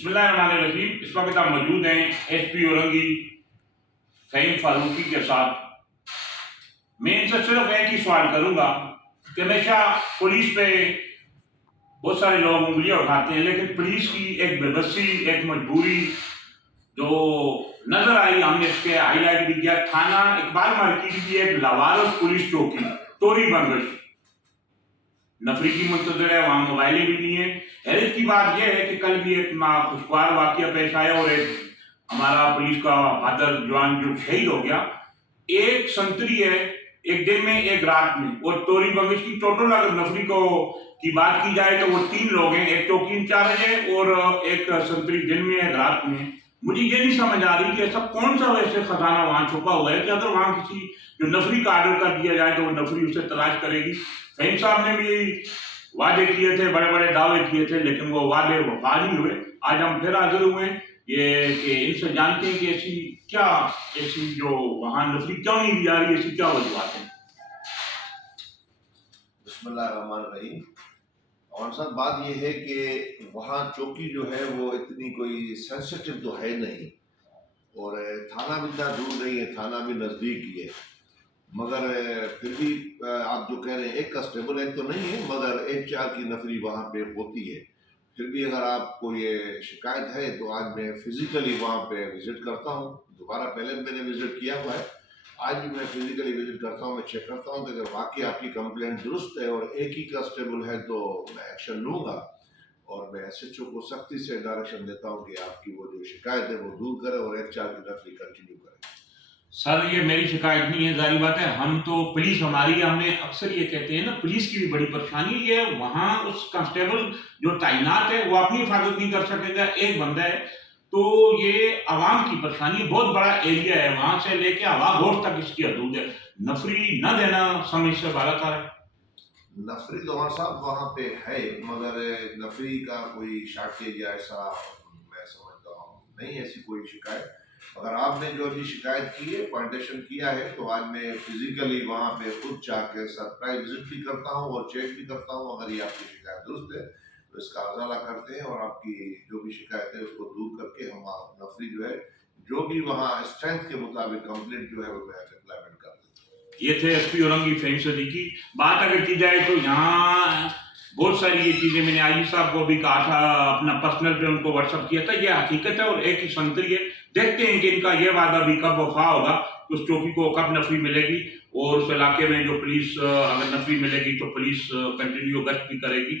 बिस्मिल्लाहिर्रहमानिर्रहीम। इस वक्त आप मौजूद हैं एसपी औरंगी फ़हीम फारूकी के साथ। मैं इनसे सिर्फ एक ही सवाल करूंगा कि हमेशा पुलिस पे बहुत सारे लोग उंगलियां उठाते हैं, लेकिन पुलिस की एक बेबसी, एक मजबूरी जो नजर आई, हमने इसके हाईलाइट भी किया। थाना इकबाल मार्केट की एक लावारिस पुलिस चौकी तोरी बंगश नफरी की मुंतजर है, वहां मोबाइलें भी नहीं है। हैरत की बात यह है कि कल भी एक नाखुशगवार वाकया पेश आया और एक हमारा पुलिस का बहादुर जवान जो शहीद हो गया। एक संतरी है, एक दिन में एक रात में। और तोरी बंगश की टोटल अगर नफरी को की बात की जाए तो वो 3 लोग हैं, एक चौकी इंचार्ज है और एक संतरी दिन में एक रात में। मुझे ये नहीं समझ आ रही कि ऐसा कौन सा वैसे खजाना वहां छुपा हुआ है कि अगर वहां किसी जो नफरी का ऑर्डर कर दिया जाए तो वो नफरी उसे तलाश करेगी। फ़हीम साहब ने भी वादे किए थे, बड़े बड़े दावे किए थे, लेकिन वो वादे वफा नहीं हुए। आज हम फिर हाजिर हुए ये कि इनसे जानते हैं कि ऐसी जो वहां नफरी क्यों नहीं दी जा रही, ऐसी क्या वजूहत है। बिस्मिल्लाहिर्रहमानिर्रहीम। और साहब, बात यह है कि वहाँ चौकी जो है वो इतनी कोई सेंसिटिव तो है नहीं, और थाना भी इतना दूर नहीं है, थाना भी नज़दीक ही है। मगर फिर भी आप जो कह रहे हैं, एक कंस्टेबल एक तो नहीं है, मगर 1-4 की नफरी वहाँ पे होती है। फिर भी अगर आपको ये शिकायत है तो आज मैं फिजिकली वहाँ पे विजिट करता हूँ। दोबारा पहले मैंने विजिट किया हुआ है, आज भी मैं फिजिकली विजिट करता हूँ। मैं चेक करता हूँ कि अगर वाकई आपकी कंप्लेंट दुरुस्त है और एक ही कंस्टेबल है तो मैं एक्शन लूँगा, और मैं SHO को सख्ती से डायरेक्शन देता हूँ कि आपकी वो जो शिकायत है वो दूर करें और 1-4 की नफरी कंटिन्यू करें। सर, ये मेरी शिकायत नहीं है, जारी बात है। हम तो पुलिस हमारी, हमें अक्सर ये कहते हैं ना, पुलिस की भी बड़ी परेशानी ये है, वहां उस कांस्टेबल जो तैनात है वो अपनी हिफाजत नहीं कर सकेगा, एक बंदा है। तो ये आवाम की परेशानी, बहुत बड़ा एरिया है, वहां से लेके हवा घोट तक इसकी हदूद है। नफरी न देना समझ से बात है। नफरी तो हमारे साहब वहाँ पे है, मगर नफरी का कोई शार्टेज या ऐसा मैं समझता हूँ नहीं, ऐसी कोई शिकायत। अगर आपने जो अभी शिकायत की है, पॉइंटेशन किया है, तो आज मैं फिजिकली वहाँ पे खुद जाके सरप्राइज विजिट भी करता हूँ और चेक भी करता हूँ। अगर ये आपकी शिकायत दुरुस्त है तो इसका अजाला करते हैं और आपकी जो भी शिकायत है उसको दूर करके हम नफरी जो है, जो भी वहाँ स्ट्रेंथ के मुताबिक कंप्लेंट जो है वो मैं इम्प्लीमेंट कर देता हूँ। ये थे एसपी औरंगी फ़हीम सदीकी। बात अगर की जाए तो यहाँ बहुत सारी ये चीज़ें मैंने आईजी साहब को भी कहा था, अपना पर्सनल पे उनको व्हाट्सअप किया था। ये हकीकत है और एक ही संतरी है। देखते हैं कि इनका ये वादा भी कब वफा होगा, उस चौकी को कब नफरी मिलेगी, और उस इलाके में जो पुलिस अगर नफरी मिलेगी तो पुलिस कंटिन्यू गश्त भी करेगी।